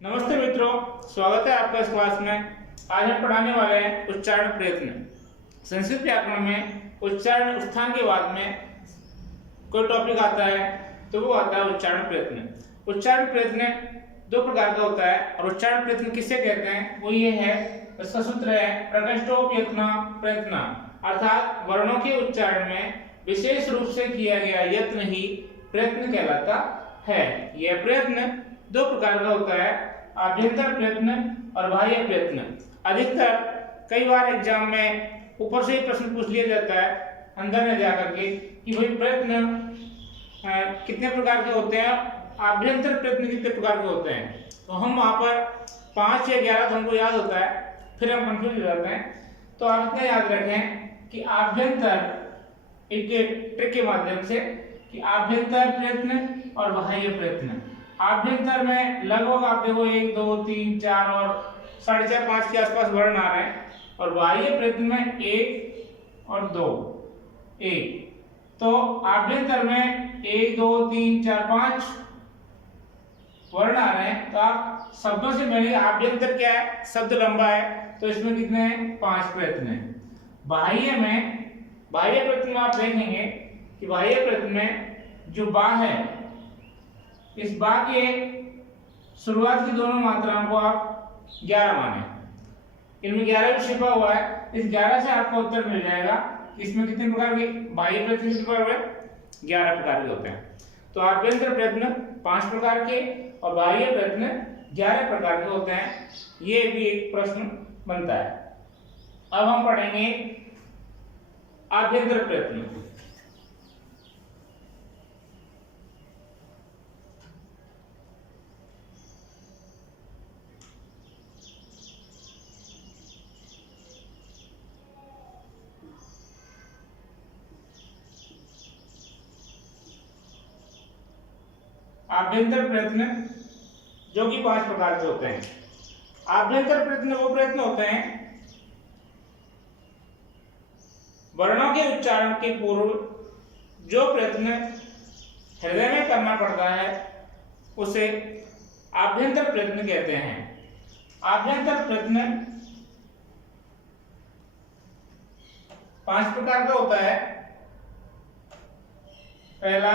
नमस्ते मित्रों, स्वागत है आपका इस क्लास में। आज हम पढ़ाने वाले हैं उच्चारण प्रयत्न। संस्कृत व्याकरण में उच्चारण उत्थान के बाद में कोई टॉपिक आता है तो वो आता है उच्चारण प्रयत्न। उच्चारण प्रयत्न दो प्रकार का होता है और उच्चारण प्रयत्न किसे कहते हैं वो ये है, इसका सूत्र है प्रकृष्टोपयत्न प्रयत्न, अर्थात वर्णों के उच्चारण में विशेष रूप से किया गया यत्न ही प्रयत्न कहलाता है। यह प्रयत्न दो प्रकार का होता है, आभ्यंतर प्रयत्न और बाह्य प्रयत्न। अधिकतर कई बार एग्जाम में ऊपर से ही प्रश्न पूछ लिया जाता है अंदर में जाकर के कि भाई प्रयत्न कितने प्रकार के होते हैं, आभ्यंतर प्रयत्न कितने प्रकार के होते हैं। तो हम वहां पर 5 या 11 तो हमको याद होता है, फिर हम कंफ्यूज हो जाते हैं। तो आप इतना याद रखें कि आभ्यंतर एक ट्रिक के माध्यम से कि आभ्यंतर प्रयत्न और बाह्य प्रयत्न। आभ्यंतर में लगभग आप देखो 1 2 3 4 और 4.5 5 के आसपास वर्ण आ रहे हैं, और बाह्य प्रयत्न में 1 और 2 1। तो आभ्यंतर में 1 2 3 4 5 वर्ण आ रहे हैं। तो आप शब्दों से पहले आभ्यंतर क्या है, शब्द लंबा है तो इसमें कितने हैं, 5 प्रयत्न हैं। बाह्य प्रयत्न में आप देखेंगे कि बाह्य प्रयत्न में जो बा है, इस बा के शुरुआत की दोनों मात्राओं को आप 11 माने, इनमें 11 भी छिपा हुआ है। इस 11 से आपको उत्तर मिल जाएगा कि इसमें कितने प्रकार के बाह्य प्रयत्न, कितने प्रकार के 11 प्रकार के होते हैं। तो आभ्यंतर प्रयत्न 5 प्रकार के और बाह्य प्रयत्न 11 प्रकार के होते हैं। ये भी एक प्रश्न बनता है। अब हम पढ़ेंगे आभ्यंतर प्रयत्न। आभ्यंतर प्रयत्न जो कि 5 प्रकार के होते हैं। आभ्यंतर प्रयत्न वो प्रयत्न होते हैं वर्णों के उच्चारण के पूर्व जो प्रयत्न हृदय में करना पड़ता है उसे आभ्यंतर प्रयत्न कहते हैं। आभ्यंतर प्रयत्न 5 प्रकार का होता है। पहला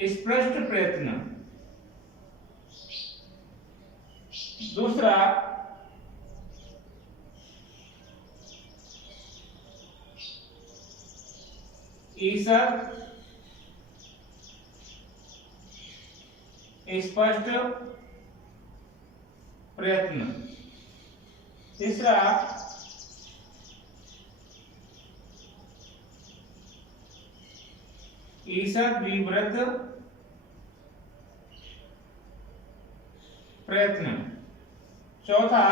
स्पष्ट प्रयत्न, दूसरा ईषद स्पष्ट प्रयत्न, तीसरा ईषद विवृत प्रयत्न, चौथा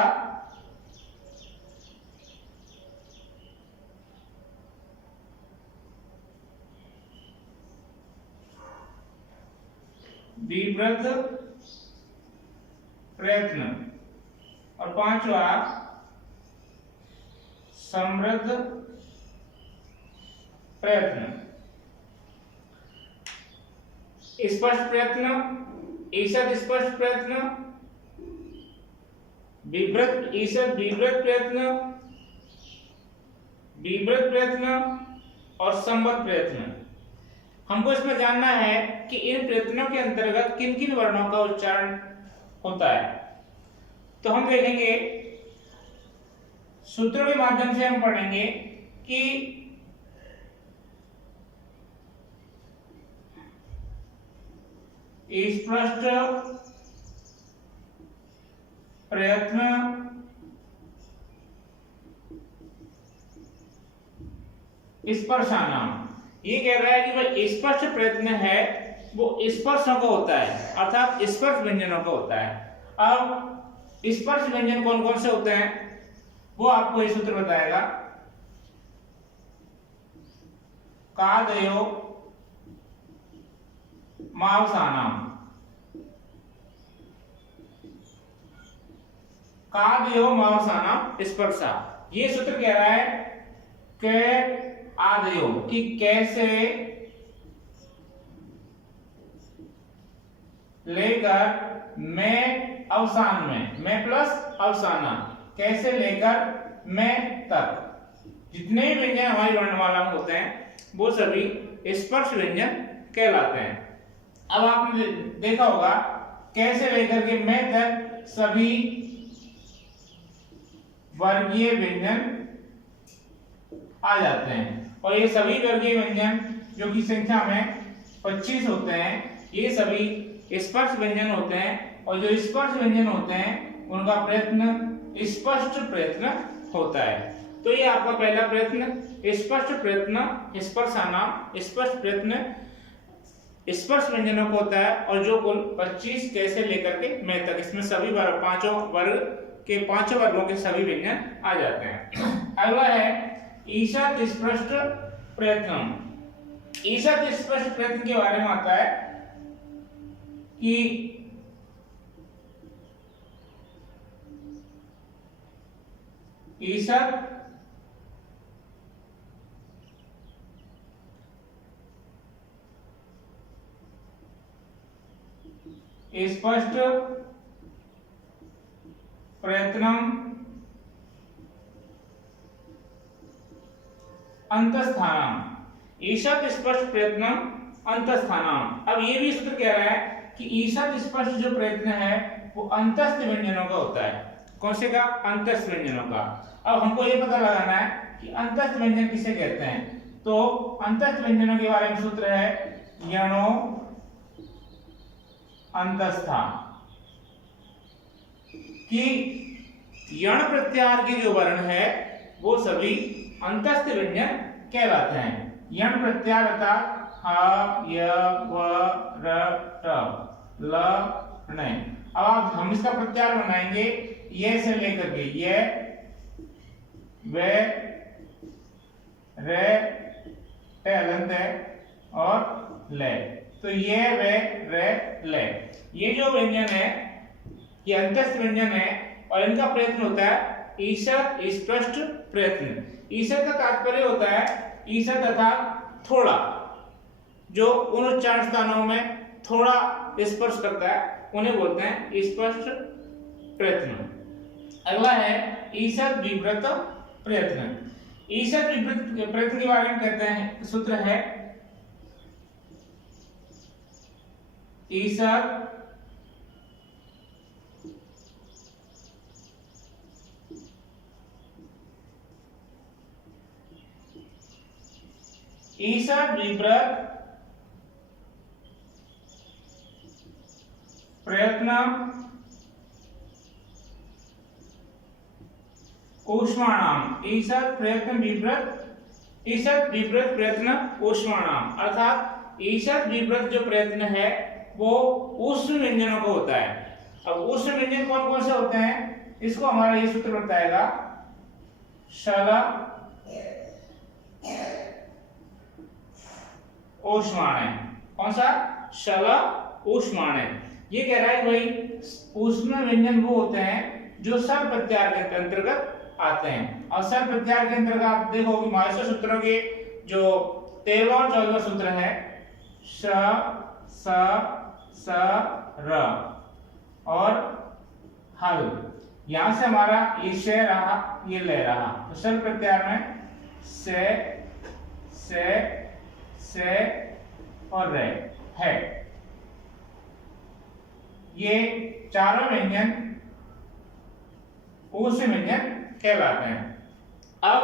विवृत प्रयत्न और पांचवा समृद्ध प्रयत्न। स्पष्ट प्रयत्न, ईषद स्पष्ट प्रयत्न, विवृत ईषद विवृत प्रयत्न, विवृत प्रयत्न और समृद्ध प्रयत्न। हमको इसमें जानना है कि इन प्रयत्नों के अंतर्गत किन किन वर्णों का उच्चारण होता है। तो हम देखेंगे सूत्रों के माध्यम से हम पढ़ेंगे कि स्पष्ट प्रयत्न स्पर्शानाम। ये कह रहा है कि भाई स्पष्ट प्रयत्न है वो स्पर्शों का होता है, अर्थात स्पर्श व्यंजनों का होता है। अब स्पर्श व्यंजन कौन कौन से होते हैं वो आपको ये सूत्र बताएगा। कादयो मावसानाम, कादयो मावसानाम स्पर्शा। ये सूत्र कह रहा है कि आदयो कि कैसे लेकर मैं अवसान में, मैं प्लस अवसाना, कैसे लेकर मैं तक, जितने भी व्यंजन हमारी वर्णमाला में होते हैं वो सभी स्पर्श व्यंजन कहलाते हैं। अब आपने देखा होगा कैसे लेकर के मैं तक सभी वर्गीय व्यंजन आ जाते हैं, और ये सभी वर्गीय व्यंजन जो कि संख्या में 25 होते हैं, ये सभी स्पर्श व्यंजन होते हैं, और जो स्पर्श व्यंजन होते हैं उनका प्रयत्न स्पष्ट प्रयत्न होता है। तो ये आपका पहला प्रयत्न स्पष्ट प्रयत्न, स्पर्शानाम स्पष्ट प्रयत्न स्पर्श व्यंजनों को होता है, और जो कुल 25 कैसे लेकर के मैं तक, इसमें सभी वर्ग पांचों वर्गों के सभी व्यंजन आ जाते हैं। अगला है ईशत स्पष्ट प्रयत्न। ईशत स्पष्ट प्रयत्न के बारे में आता है कि ईशत स्पष्ट प्रयत्नम अंतस्थानम, ईशत स्पष्ट प्रयत्नम अंतस्थानम। अब ये भी सूत्र कह रहा है कि ईशत स्पष्ट जो प्रयत्न है वो अंतस्थ व्यंजनों का होता है। कौन से का? अंतस्थ व्यंजनों का। अब हमको ये पता लगाना है कि अंतस्थ व्यंजन किसे कहते हैं। तो अंतस्थ व्यंजनों के बारे में सूत्र है यणो अंतस्था, कि यण प्रत्याहार के जो वर्ण है वो सभी अंतस्थ व्यंजन कहलाते हैं। यण प्रत्याहार अर्थात ह, य, व, र, ट, ल, ण। अब हम इसका प्रत्याहार बनाएंगे ये से लेकर के ये, वे, रे, टे अलंत है और ले। तो ये, वे, रे, ले, ये जो व्यंजन है ये अंतस्थ व्यंजन है, और इनका प्रयत्न होता है ईशत स्पष्ट प्रयत्न। ईशत का तात्पर्य होता है ईशत अर्थात थोड़ा, जो उन उच्चारण स्थानों में थोड़ा स्पर्श करता है उन्हें बोलते हैं स्पष्ट प्रयत्न। अगला है ईशत विव्रत प्रयत्न। ईशत विव्रत प्रयत्न के बारे में कहते हैं, सूत्र है ईशत ईशत विव्रत प्रयत्न ऊष्माणाम। ईशत प्रयत्न विव्रत, ईशत विव्रत प्रयत्न ऊष्माणाम, अर्थात ईशत विव्रत जो प्रयत्न है वो ऊष्म व्यंजनों का होता है। अब ऊष्म व्यंजन कौन कौन से होते हैं इसको हमारा ये सूत्र बताएगा, शल ऊष्माण। कौन सा? शल ऊष्माण। ये कह रहा है भाई ऊष्म व्यंजन वो होते हैं जो सर प्रत्याहार के अंतर्गत आते हैं, और सर प्रत्याहार के अंतर्गत आप देखो कि माहेश्वर सूत्रों के जो 13वां और 14वां सूत्र है श, स, स, र और हल, यहां से हमारा ये शे रहा, ये ले रहा, तो सर प्रत्याहार में से और रे है। ये चारों व्यंजन ऊष्म व्यंजन कहलाते हैं। अब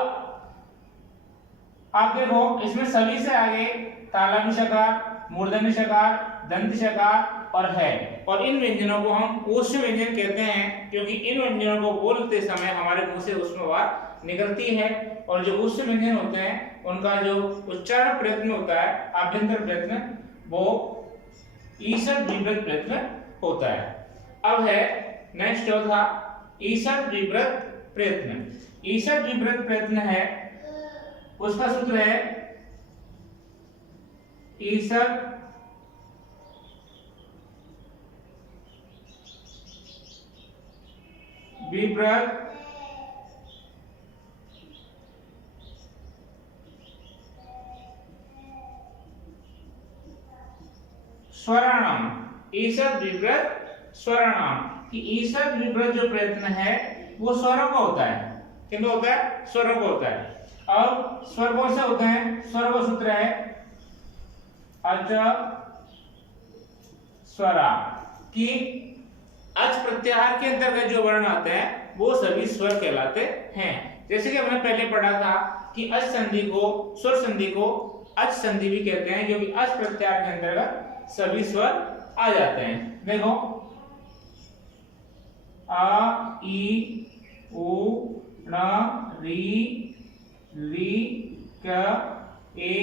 आप देखो इसमें सभी से आगे तालव्य शकार, मूर्धन्य शकार, दंत शकार और है, और इन व्यंजनों को हम ऊष्म व्यंजन कहते हैं क्योंकि इन व्यंजनों को बोलते समय हमारे मुंह से ऊष्म आवाज निकलती है, और जो ऊष्म व्यंजन होते हैं उनका जो उच्चारण प्रयत्न होता है आभ्यंतर प्रयत्न वो ईशत विव्रत प्रयत्न होता है। अब है नेक्स्ट चौथा ईशत विव्रत प्रयत्न। ईशत विव्रत प्रयत्न है उसका सूत्र है ईशत विव्रत स्वराणाम। ईषद विव्रत स्वरणाम कि ईषद विव्रत जो प्रयत्न है वो स्वरों का होता है। किन होता है? स्वरों का होता है। अब स्वर कौन से होते हैं? स्वर का सूत्र है अच स्वरा कि अच प्रत्याहार के अंतर्गत जो वर्ण आते हैं वो सभी स्वर कहलाते हैं। जैसे कि हमने पहले पढ़ा था कि अच संधि को, स्वर संधि को अच संधि भी कहते हैं, क्योंकि अच प्रत्याहार के अंतर्गत सभी स्वर आ जाते हैं। देखो आ ई उ ण री ली क ए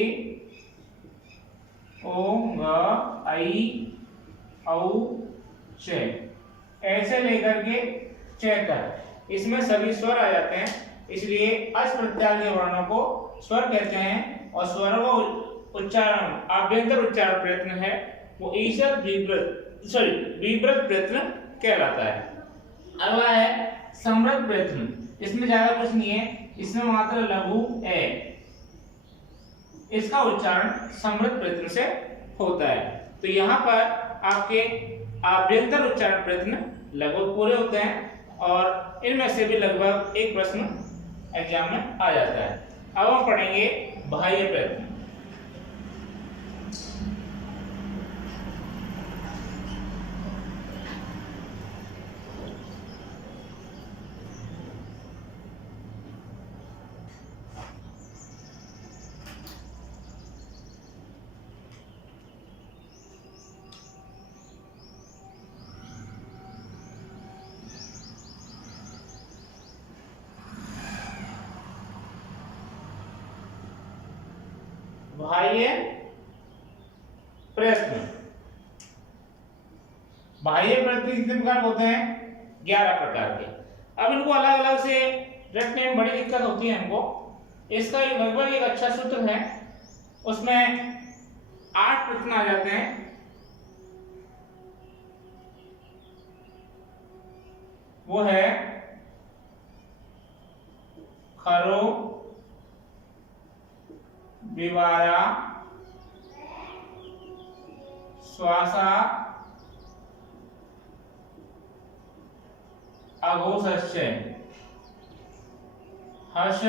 ओ ग आई औ च ऐसे लेकर के च तक इसमें सभी स्वर आ जाते हैं, इसलिए अच प्रत्याहार के वर्णों को स्वर कहते हैं। और स्वरों का उच्चारण, आभ्यंतर उच्चारण प्रयत्न है वो ईषद विव्रत प्रयत्न कहलाता है। अगला है समृद्ध प्रयत्न। इसमें ज्यादा कुछ नहीं है, इसमें मात्र लघु ए, इसका उच्चारण समृद्ध प्रयत्न से होता है। तो यहाँ पर आपके आभ्यंतर उच्चारण प्रयत्न लगभग पूरे होते हैं और इनमें से भी लगभग एक प्रश्न एग्जाम में आ जाता है। अब हम पढ़ेंगे बाह्य प्रयत्न। बाह्य प्रयत्न। बाह्य प्रयत्न कितने प्रकार होते हैं? 11 प्रकार के। अब इनको अलग अलग से रखने में बड़ी दिक्कत होती है हमको। इसका लगभग एक अच्छा सूत्र है, उसमें 8 प्रश्न आ जाते हैं। वो है खरो, विवारा, श्वासा, अघोषश्च, हर्ष,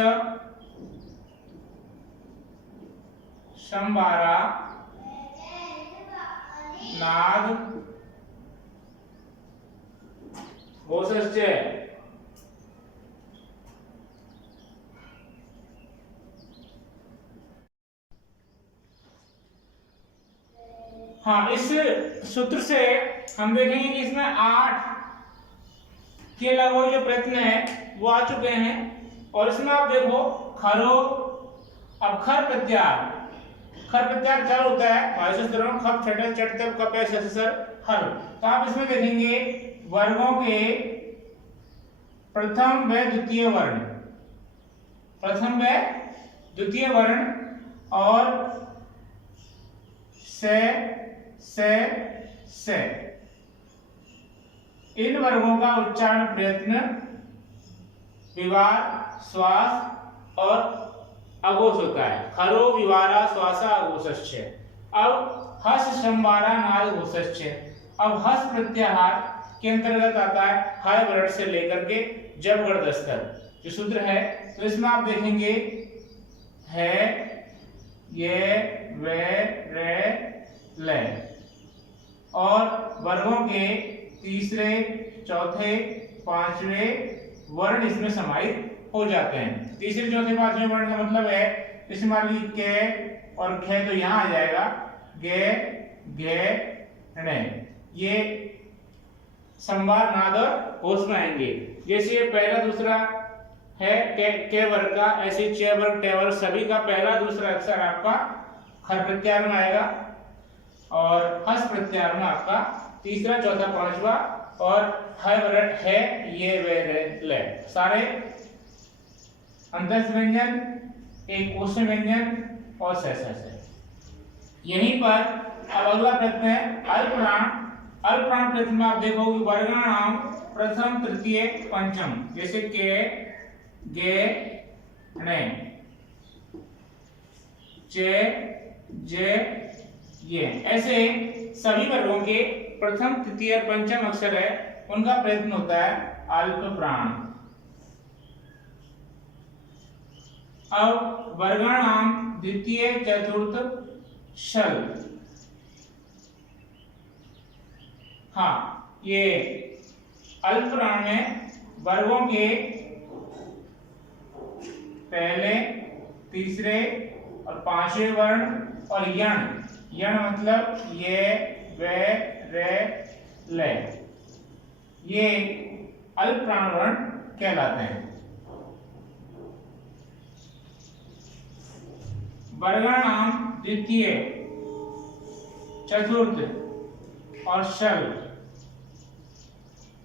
संबारा, नाद, घोषश्च। हाँ, इस सूत्र से हम देखेंगे कि इसमें 8 के लगभग जो प्रयत्न है वो आ चुके हैं। और इसमें आप देखो खरो, अब खर प्रत्याहार क्या होता है? खप छठे चट कप सर हर। तो आप इसमें देखेंगे वर्गों के प्रथम व द्वितीय वर्ण और से इन वर्गों का उच्चारण प्रयत्न विवार, श्वास और अघोष होता है। खरो, विवारा, श्वासा, अघोषश्च। अब हस, संबारा, नाद, घोषश्च। अब हस प्रत्याहार के अंतर्गत आता है हाय वर्ण से लेकर के जब वर्णदस्त तक जो सूत्र है। तो इसमें आप देखेंगे है, ये, वे, रे, ले। और वर्गों के तीसरे, चौथे, पांचवें वर्ण इसमें समाहित हो जाते हैं। तीसरे, चौथे, पांचवें वर्ण का मतलब है, इसमें मान ली के और खे तो यहाँ आ जाएगा, गे, घे, णे। ये संवार, नाद और होश में आएंगे। जैसे ये पहला दूसरा है के वर्ग का, ऐसे चे वर्ग, टे वर्ग सभी का पहला दूसरा अक्षर आपका खर प्रत्याहार में आएगा और हस प्रत्याहार में आपका तीसरा, चौथा, पांचवा और है वर्ण है, ये, वे, रे, ले। सारे अंतस्थ व्यंजन, एक कोष्ठ व्यंजन और से। यहीं पर अब अगला प्रश्न है अल्पप्राण। अल्पप्राण प्रश्न में आप देखोगे वर्गाणाम प्रथम, तृतीय, पंचम। जैसे के, गे, णे, चे, जे, ये। ऐसे सभी वर्गों के प्रथम तृतीय और पंचम अक्षर है उनका प्रयत्न होता है अल्प प्राण। अब वर्गाणाम द्वितीय चतुर्थ शल। हाँ, ये अल्प प्राण में वर्गों के पहले, तीसरे और पांचवें वर्ण और यण, यण मतलब ये, वे, रे, ले, ये अल्प प्राण वर्ण कहलाते हैं। वर्गाणाम द्वितीय, चतुर्थ और शल।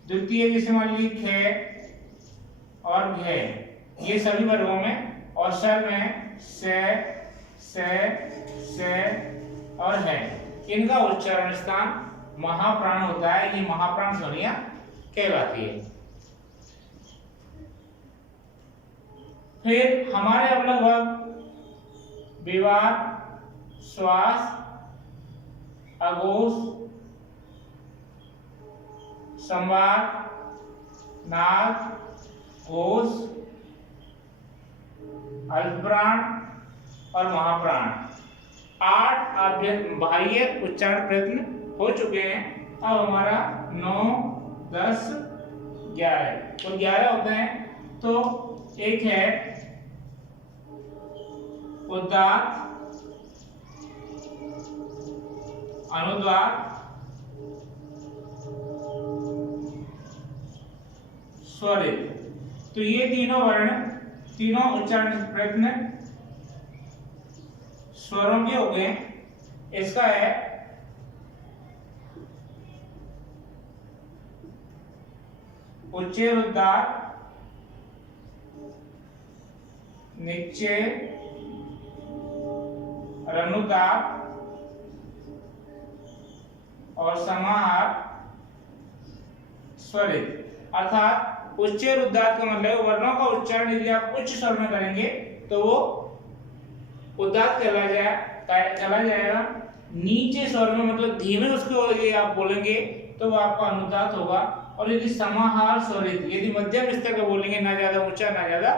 द्वितीय जैसे मान लीजिए खे और घे, ये सभी वर्गों में, और शल में से और है, इनका उच्चारण स्थान महाप्राण होता है। ये महाप्राण ध्वनियां कहलाती है। फिर हमारे अब लगभग विवाद, श्वास, अघोष, संवाद, नाद, घोष, अल्पप्राण और महाप्राण, 8 बाह्य उच्चारण प्रयत्न हो चुके हैं। अब हमारा 9, 10, 11, तो 11 होते हैं। तो एक है उदात्त, अनुदात्त, स्वरित। तो ये तीनों वर्ण, तीनों उच्चारण प्रयत्न स्वरों के हो गए। इसका है उच्चैर उदात्त, निश्चय, अनुदात्त और समाहार स्वरित। अर्थात उच्चैर उदात्त का मतलब वर्णों का उच्चारण यदि आप उच्च स्वर में करेंगे तो वो उदात्त चला जाएगा। नीचे स्वर में मतलब धीमे उसको यदि आप बोलेंगे तो वो आपका अनुदात्त होगा। और यदि समाहार स्वरित, यदि मध्यम स्तर का बोलेंगे, ना ज्यादा ऊंचा ना ज्यादा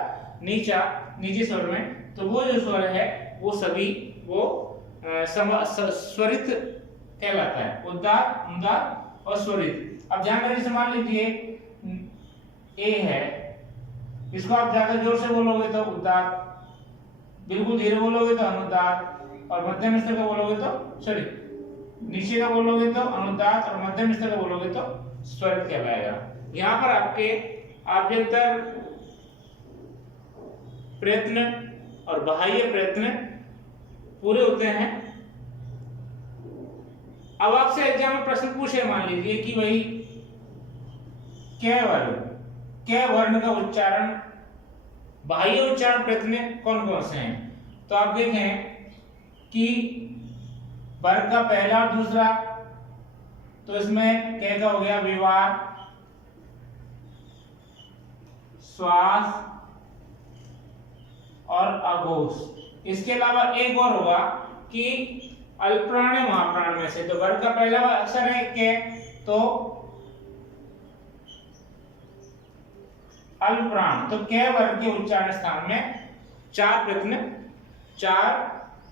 नीचा, नीचे स्वर में, तो वो जो स्वर है वो सभी वो स्वरित कहलाता है। उदात्त, अनुदात्त और स्वरित। अब ध्यान रखिए, मान लीजिए ए है, इसको आप ज्यादा जोर से बोलोगे तो उदात्त, बिल्कुल धीरे बोलोगे तो अनुदात्त, और मध्यम स्तर का बोलोगे तो स्वरित, नीचे का बोलोगे तो अनुदात्त और मध्यम स्तर का बोलोगे तो स्वरित कहलाएगा। यहाँ पर आपके आभ्यंतर प्रयत्न और बाह्य प्रयत्न पूरे होते हैं। अब आपसे एग्जाम में प्रश्न पूछे, मान लीजिए कि भाई कै वर्ण का उच्चारण, बाह्य उच्चारण प्रयत्न कौन कौन से हैं? तो आप देखें कि वर्ग का पहला और दूसरा, तो इसमें कै का हो गया विवाद, श्वास और अघोष। इसके अलावा एक और होगा कि अल्पप्राण या महाप्राण में से, तो वर्ग का पहला अक्षर है के, तो अल्पप्राण, तो के वर्ग के उच्चारण स्थान में 4 प्रयत्न, 4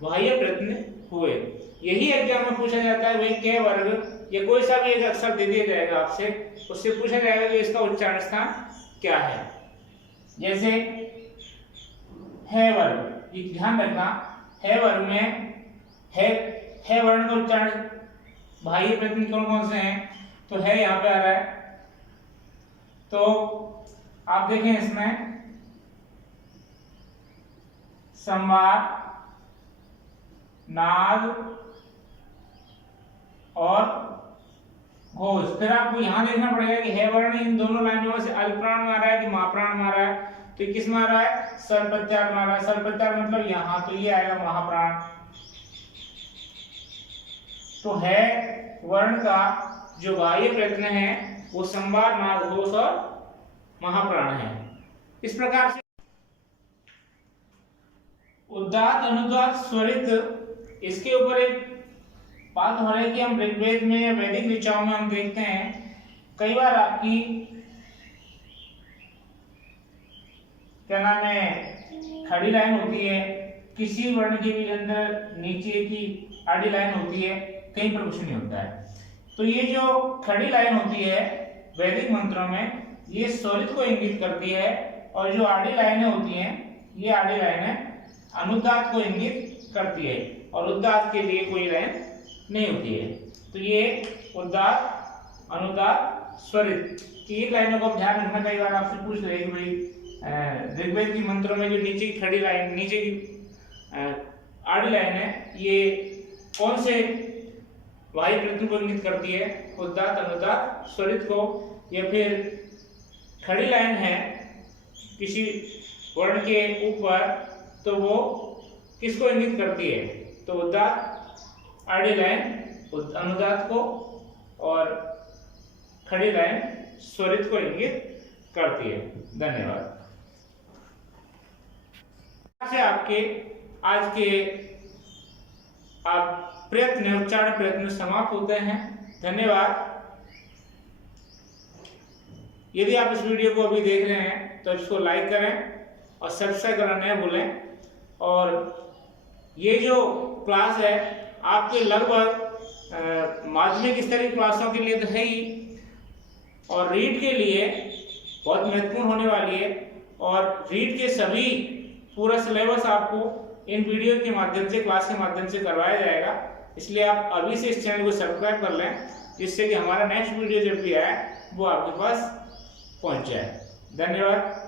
बाह्य प्रयत्न हुए। यही एग्जाम में पूछा जाता है, भाई के वर्ग या कोई सा भी एक अक्षर दे दिया जाएगा आपसे, उससे पूछा जाएगा कि इसका उच्चारण स्थान क्या है। जैसे है वर्ग, ध्यान रखना, है वर्ग में है वर्ण का उच्चारण बाह्य प्रयत्न कौन कौन से हैं? तो है यहाँ पे आ रहा है, तो आप देखें इसमें संवाद, नाद और घोष। फिर आपको यहां देखना पड़ेगा कि है वर्ण इन दोनों लाइनों में से अल्पप्राण में आ रहा है कि महाप्राण में आ रहा है। तो किस में आ रहा है? स्वर प्रत्याहार में आ रहा है। स्वर प्रत्याहार मतलब यहां, तो ये आएगा महाप्राण। तो है वर्ण का जो बाह्य प्रयत्न है वो संवाद, नाद, घोष और महाप्राण है। इस प्रकार से उदात्त, अनुदात्त, स्वरित, इसके ऊपर एक बात हो रही है कि हम ऋग्वेद में या वैदिक ऋचाओं में हम देखते हैं कई बार आपकी क्या नाम है खड़ी लाइन होती है, किसी वर्ण के भी अंदर नीचे की आड़ी लाइन होती है, कहीं पर कुछ नहीं होता है। तो ये जो खड़ी लाइन होती है वैदिक मंत्रों में ये स्वरित को इंगित करती है, और जो आड़ी लाइनें होती हैं ये आड़ी लाइनें अनुदात को इंगित करती है, और उदात के लिए कोई लाइन नहीं होती है। तो ये उदात अनुदात स्वरित की एक लाइनों को ध्यान रखना। कई बार आपसे पूछ रहे कि भाई ऋग्वेद की मंत्रों में जो नीचे की खड़ी लाइन, नीचे की आड़ी लाइन है, ये कौन से वायु प्रत्यय को इंगित करती है, उदात अनुदात स्वरित को, या फिर खड़ी लाइन है किसी वर्ण के ऊपर तो वो किसको इंगित करती है, तो उदात आड़ी लाइन अनुदात को और खड़ी लाइन स्वरित को इंगित करती है। धन्यवाद। से आपके आज के प्रयत्न उच्चारण प्रयत्न समाप्त होते हैं। धन्यवाद। यदि आप इस वीडियो को अभी देख रहे हैं तो इसको लाइक करें और सब्सक्राइब करना न भूलें। और ये जो क्लास है आपके लगभग माध्यमिक स्तरीय क्लासों के लिए तो है ही, और रीड के लिए बहुत महत्वपूर्ण होने वाली है। और रीड के सभी पूरा सिलेबस आपको इन वीडियो के माध्यम से, क्लास के माध्यम से करवाया जाएगा। इसलिए आप अभी से इस चैनल को सब्सक्राइब कर लें, जिससे कि हमारा नेक्स्ट वीडियो जब भी आए वो आपके पास पहुंच जाए। धन्यवाद।